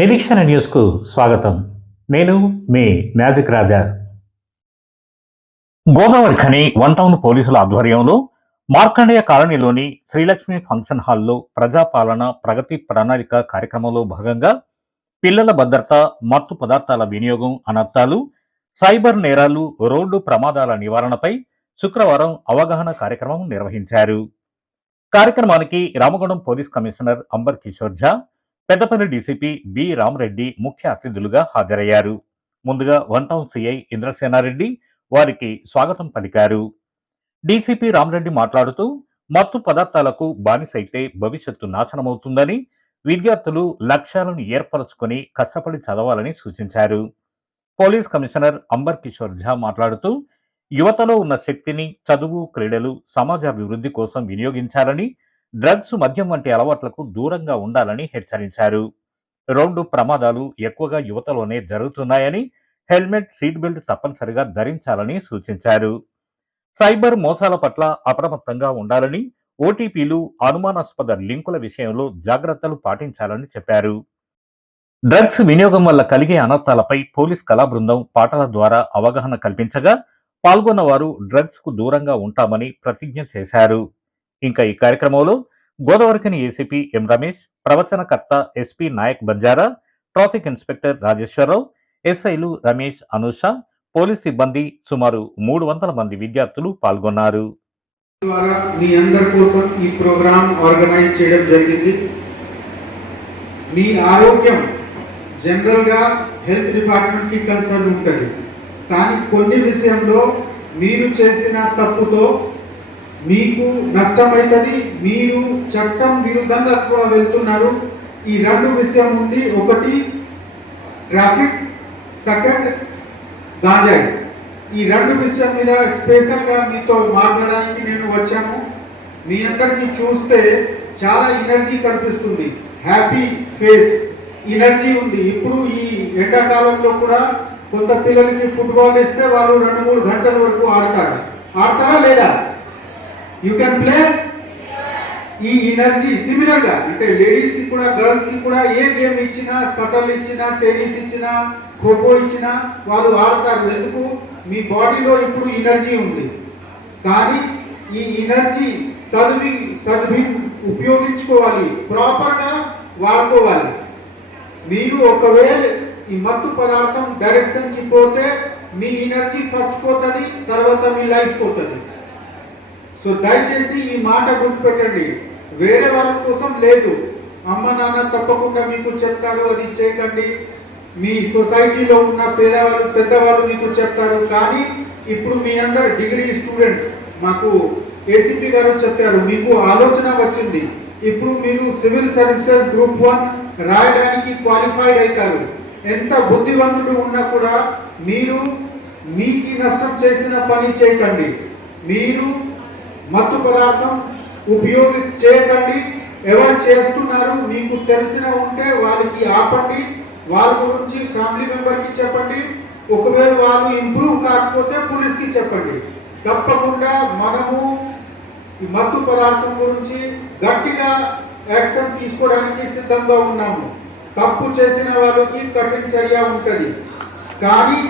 నిరీక్షణ న్యూస్కు స్వాగతం. నేను మీ మ్యాజిక్ రాజా. గోదావరి ఖని వన్ టౌన్ పోలీసుల ఆధ్వర్యంలో మార్కండేయ కాలనీలోని శ్రీలక్ష్మి ఫంక్షన్ హాల్లో ప్రజాపాలన ప్రగతి ప్రణాళిక కార్యక్రమంలో భాగంగా పిల్లల భద్రత, మత్తు పదార్థాల వినియోగం అనర్థాలు, సైబర్ నేరాలు, రోడ్డు ప్రమాదాల నివారణపై శుక్రవారం అవగాహన కార్యక్రమం నిర్వహించారు. కార్యక్రమానికి Ramagundam police commissioner Amber Kishore Jha, Peddapalli DCP B Ramareddy ముఖ్య అతిథులుగా హాజరయ్యారు. ముందుగా వన్ టౌన్ సిఐ ఇంద్రసేనారెడ్డి వారికి స్వాగతం పలికారు. డీసీపీ రామరెడ్డి మాట్లాడుతూ మత్తు పదార్థాలకు బానిసైతే భవిష్యత్తు నాశనమవుతుందని, విద్యార్థులు లక్ష్యాలను ఏర్పరచుకొని కష్టపడి చదవాలని సూచించారు. పోలీస్ కమిషనర్ అంబర్ కిషోర్ ఝా మాట్లాడుతూ యువతలో ఉన్న శక్తిని చదువు, క్రీడలు, సమాజాభివృద్ధి కోసం వినియోగించాలని, డ్రగ్స్, మద్యం వంటి అలవాట్లకు దూరంగా ఉండాలని హెచ్చరించారు. రోడ్డు ప్రమాదాలు ఎక్కువగా యువతలోనే జరుగుతున్నాయని, హెల్మెట్, సీట్ బెల్ట్ తప్పనిసరిగా ధరించాలని సూచించారు. సైబర్ మోసాల పట్ల అప్రమత్తంగా ఉండాలని, ఓటీపీలు, అనుమానాస్పద లింకుల విషయంలో జాగ్రత్తలు పాటించాలని చెప్పారు. డ్రగ్స్ వినియోగం వల్ల కలిగే అనర్థాలపై పోలీస్ కళా బృందం పాటల ద్వారా అవగాహన కల్పించగా పాల్గొన్న వారు డ్రగ్స్ కు దూరంగా ఉంటామని ప్రతిజ్ఞ చేశారు. ఇంకా ఈ కార్యక్రమంలో గోదావరిఖని ఏసీపీ ఎం రమేష్, ప్రవచనకర్త SP Nayak Banjara, traffic inspector Rajeshwararao, ఎస్ఐలు రమేష్, అనూష, పోలీస్ సిబ్బంది సుమారు 300 మంది విద్యార్థులు పాల్గొన్నారు. మీ అందరి కోసం ఈ ప్రోగ్రాం ఆర్గనైజ్ చేయడం జరిగింది. మీ ఆరోగ్యం జనరల్ గా హెల్త్ డిపార్ట్మెంట్ కి కన్సర్న్ ఉంటుంది, కానీ కొన్ని విషయంలో మీరు చేసిన తప్పుతో మీకు నష్టమైతుంది, మీరు చట్టం విరుద్ధంగా కూడా వెళ్తున్నారు. ఈ రెండు విషయం ఉంది. ఒకటి ట్రాఫిక్, సెకండ్ గాంజాయి. ఈ రెండు విషయం మీద స్పెషల్ గా మీతో మాట్లాడడానికి నేను వచ్చాను. మీ అందరికి చూస్తే చాలా ఎనర్జీ కనిపిస్తుంది, హ్యాపీ ఫేస్, ఎనర్జీ ఉంది. ఇప్పుడు ఈ ఎండాకాలంలో కూడా కొంత పిల్లలకి ఫుట్బాల్ ఇస్తే వాళ్ళు 2-3 గంటల వరకు ఆడతారా లేదా? You can play. ఈ ఎనర్జీ సిమిలర్ గా అంటే లేడీస్ కి కూడా, గర్ల్స్ కి కూడా ఏ గేమ్ ఇచ్చినా, షటిల్ ఇచ్చినా, టెన్నిస్ ఇచ్చినా, ఖోఖో ఇచ్చినా వాళ్ళు ఆడతారు. ఎందుకు? మీ బాడీలో ఇప్పుడు ఎనర్జీ ఉంది. కానీ ఈ ఎనర్జీ ఉపయోగించుకోవాలి, ప్రాపర్ గా వాడుకోవాలి. మీరు ఒకవేళ ఈ మత్తు పదార్థం డైరెక్షన్ కి పోతే మీ ఎనర్జీ ఫస్ట్ పోతుంది, తర్వాత మీ లైఫ్ పోతుంది. సో దయచేసి ఈ మాట గుర్తుపెట్టండి. వేరే వాళ్ళ కోసం లేదు, అమ్మ నాన్న తప్పకుండా మీకు చెప్తారు, అది చేయకండి. మీ సొసైటీలో ఉన్న పేదవాళ్ళు, పెద్దవాళ్ళు మీకు చెప్తారు. కానీ ఇప్పుడు మీ అందరు డిగ్రీ స్టూడెంట్స్, మాకు ఏసీపీ గారు చెప్పారు, మీకు ఆలోచన వచ్చింది. ఇప్పుడు మీరు సివిల్ సర్వీసెస్ గ్రూప్ 1 రాయడానికి క్వాలిఫైడ్ అవుతారు. ఎంత బుద్ధివంతుడు ఉన్నా కూడా మీరు మీకు నష్టం చేసిన పని చేయకండి. మీరు మత్తు పదార్థం చేయకండి. ఎవరు చేస్తున్నారు మీకు తెలిసిన ఉంటే వాళ్ళకి ఆపండి, వాళ్ళ గురించి ఫ్యామిలీ మెంబర్ కి చెప్పండి. ఒకవేళ వాళ్ళు ఇంప్రూవ్ కాకపోతే పోలీస్ కి చెప్పండి. తప్పకుండా మనము ఈ మత్తు పదార్థం గురించి గట్టిగా యాక్షన్ తీసుకోవడానికి సిద్ధంగా ఉన్నాము. తప్పు చేసిన వాళ్ళకి కఠిన చర్య ఉంటుంది. కానీ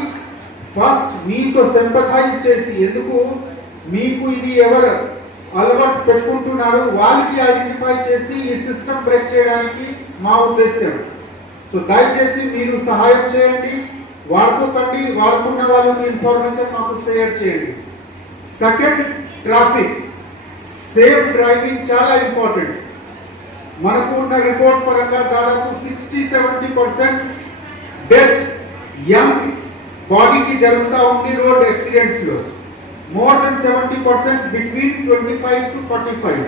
ఫస్ట్ మీతో సింపథైజ్ చేసి, ఎందుకు మీకు ఇది ఎవరు అలవాటు పెట్టుకుంటున్నారు వాళ్ళకి ఐడెంటిఫై చేసి ఈ సిస్టమ్ బ్రేక్ చేయడానికి మా ఉద్దేశం. సో దయచేసి మీరు సహాయం చేయండి, వాడుకోకండి. వాడుకున్న వాళ్ళకి ఇన్ఫర్మేషన్ మాకు షేర్ చేయండి. సెకండ్, ట్రాఫిక్ సేఫ్ డ్రైవింగ్ చాలా ఇంపార్టెంట్. మనకు ఉన్న రిపోర్ట్ పరంగా దాదాపు 60-70% డెత్ యంగ్ బాడీకి జరుగుతూ ఉంది రోడ్ యాక్సిడెంట్స్ లో. More than 70% between 25 to 45.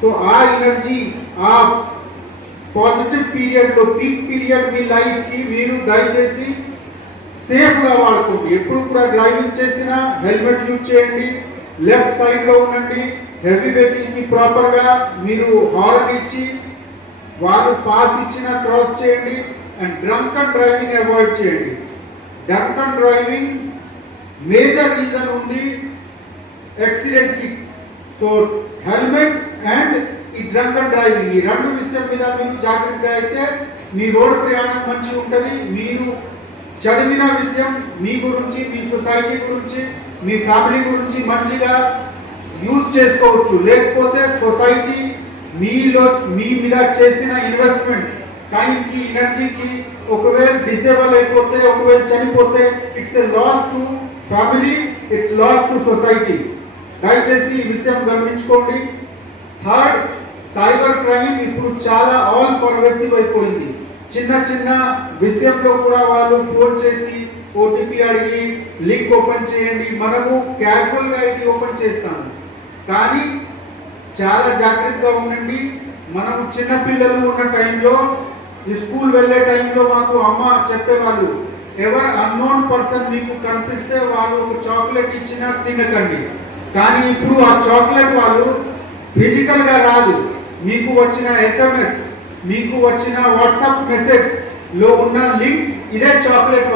So ఆ ఎనర్జీ, ఆ పాజిటివ్ పీరియడ్ లో, పీక్ పీరియడ్ మీ లైఫ్ కి మీరు దయచేసి సేఫ్ గా వాడుకోండి. ఎప్పుడు కూడా డ్రైవింగ్ చేసినా హెల్మెట్ యూజ్ చేయండి, లెఫ్ట్ సైడ్ లో ఉండండి. హెవీ వెహికల్ కి ప్రాపర్ గా మీరు హార్న్ ఇచ్చి వాళ్ళు పాస్ ఇచ్చినా క్రాస్ చేయండి. And drunk and driving avoid చేయండి. Drunk and driving major reason ఉంది యాక్సిడెంట్ కి. సో హెల్మెట్ అండ్ ఈ డ్రంక్ అండ్ డ్రైవింగ్, ఈ రెండు విషయం మీద మీరు జాగ్రత్తగా అయితే మీ రోడ్డు ప్రయాణం మంచిగా ఉంటుంది. మీరు చదివిన విషయం మీ గురించి, మీ సొసైటీ గురించి, మీ ఫ్యామిలీ గురించి మంచిగా యూజ్ చేసుకోవచ్చు. లేకపోతే సొసైటీ మీ మీద చేసిన ఇన్వెస్ట్మెంట్ టైంకి, ఎనర్జీకి ఒకవేళ డిసేబుల్ అయిపోతే, ఒకవేళ చనిపోతే it's a loss to family, it's loss to society. దయచేసి ఈ విషయం గమనించుకోండి. థర్డ్, సైబర్ క్రైమ్ ఇప్పుడు చాలా ఆల్ పర్వేసివ్ అయిపోయింది. చిన్న చిన్న విషయంలో కూడా వాళ్ళు ఫోన్ చేసి ఓటీపీ అడిగి లింక్ ఓపెన్ చేయండి, మనము క్యాజువల్గా ఇది ఓపెన్ చేస్తాము. కానీ చాలా జాగ్రత్తగా ఉండండి. మనము చిన్న పిల్లలు ఉన్న టైంలో, స్కూల్ వెళ్ళే టైంలో మాకు అమ్మ చెప్పేవాళ్ళు, ఎవరు అన్నోన్ పర్సన్ మీకు కనిపిస్తే వాళ్ళు ఒక చాక్లెట్ ఇచ్చినా తినకండి. కానీ ఇప్పుడు ఆ చాక్లెట్ వాళ్ళు ఫిజికల్ గా రాదు, మీకు వచ్చిన SMS, మీకు వచ్చిన వాట్సాప్ మెసేజ్ లో ఉన్న లింక్ ఇదే చాక్లెట్.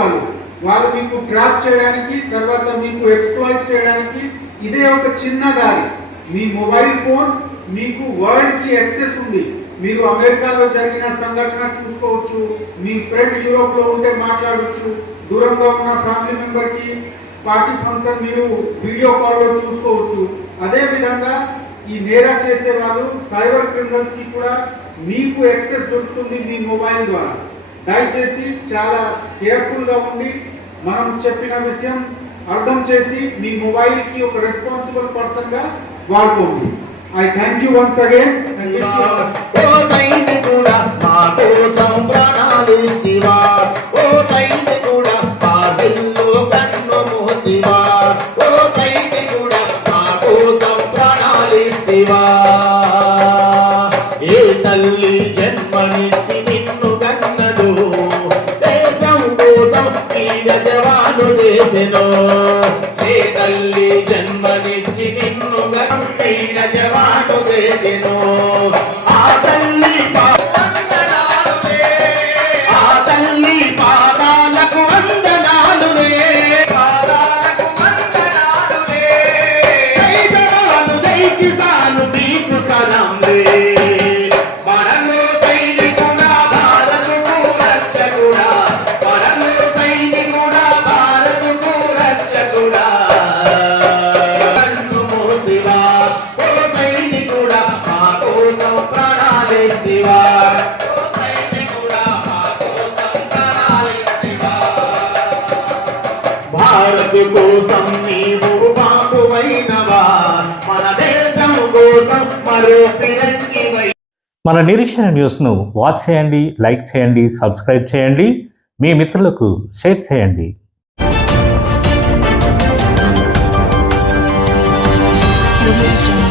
వాళ్ళు మీకు ట్రాప్ చేయడానికి, తర్వాత మీకు ఎక్స్ప్లాయిట్ చేయడానికి ఇదే ఒక చిన్న దారి. మీ మొబైల్ ఫోన్ మీకు వరల్డ్ కి యాక్సెస్ ఉంది. మీరు అమెరికాలో జరిగిన సంఘటన చూసుకోవచ్చు, మీ ఫ్రెండ్ యూరోప్ లో ఉంటే మాట్లాడవచ్చు, దూరంగా ఉన్న ఫ్యామిలీ మెంబర్ కి పార్టీ ఫంక్షన్ మీరు వీడియో కాల్ లో చూసుకోవచ్చు. అదే విధంగా ఈ నేరా చేసే వాళ్ళు, సైబర్ క్రిమినల్స్ కి కూడా మీకు యాక్సెస్ దొరుకుతుంది మీ మొబైల్ ద్వారా. దయచేసి చాలా కేర్ఫుల్ గా ఉండి మనం చెప్పిన విషయం అర్థం చేసి మీ మొబైల్ కి ఒక రెస్పాన్సిబుల్ పర్సన్ గా వాడుకోండి. I thank you once again and wish you ఓ సైనికుడా మా కోసం ప్రాణాలు ఇస్తివా, ఓ సైనికుడా మా విల్లు కన్ను మూసివా, ఓ సైనికుడా మా కోసం ప్రాణాలు ఇస్తివా. ఏ తల్లి జన్మనిచ్చి నిన్ను కన్నదు, దేశం కోసం వీర జవాను చేసెను. ఏ తల్లి జన్మనిచ్చి నిన్ను వీర జవాను చేసెను. ఆ తల్లి పాదాలకు వందనాలునే, పాదాలకు వందనాలునే. జై జవాను జై కిసాను నీకు సలాంలే. మనలో సైనికుడా భారతుకు రక్షకుడా, మనలో సైనికుడా భారతుకు రక్షకుడా. కన్ను మూసివా ఓ సైనికుడా మా కోసం ప్రాణాలేసివా, ఓ సైనికుడా మా కోసం ప్రాణాలేసివా. భారత్ కోసం నీవు బాబువైనవా, మన దేశం కోసం మరో ఫిరంగివై. మన నిరీక్షణ న్యూస్ను వాచ్ చేయండి, లైక్ చేయండి, సబ్స్క్రైబ్ చేయండి, మీ మిత్రులకు షేర్ చేయండి. Revolution.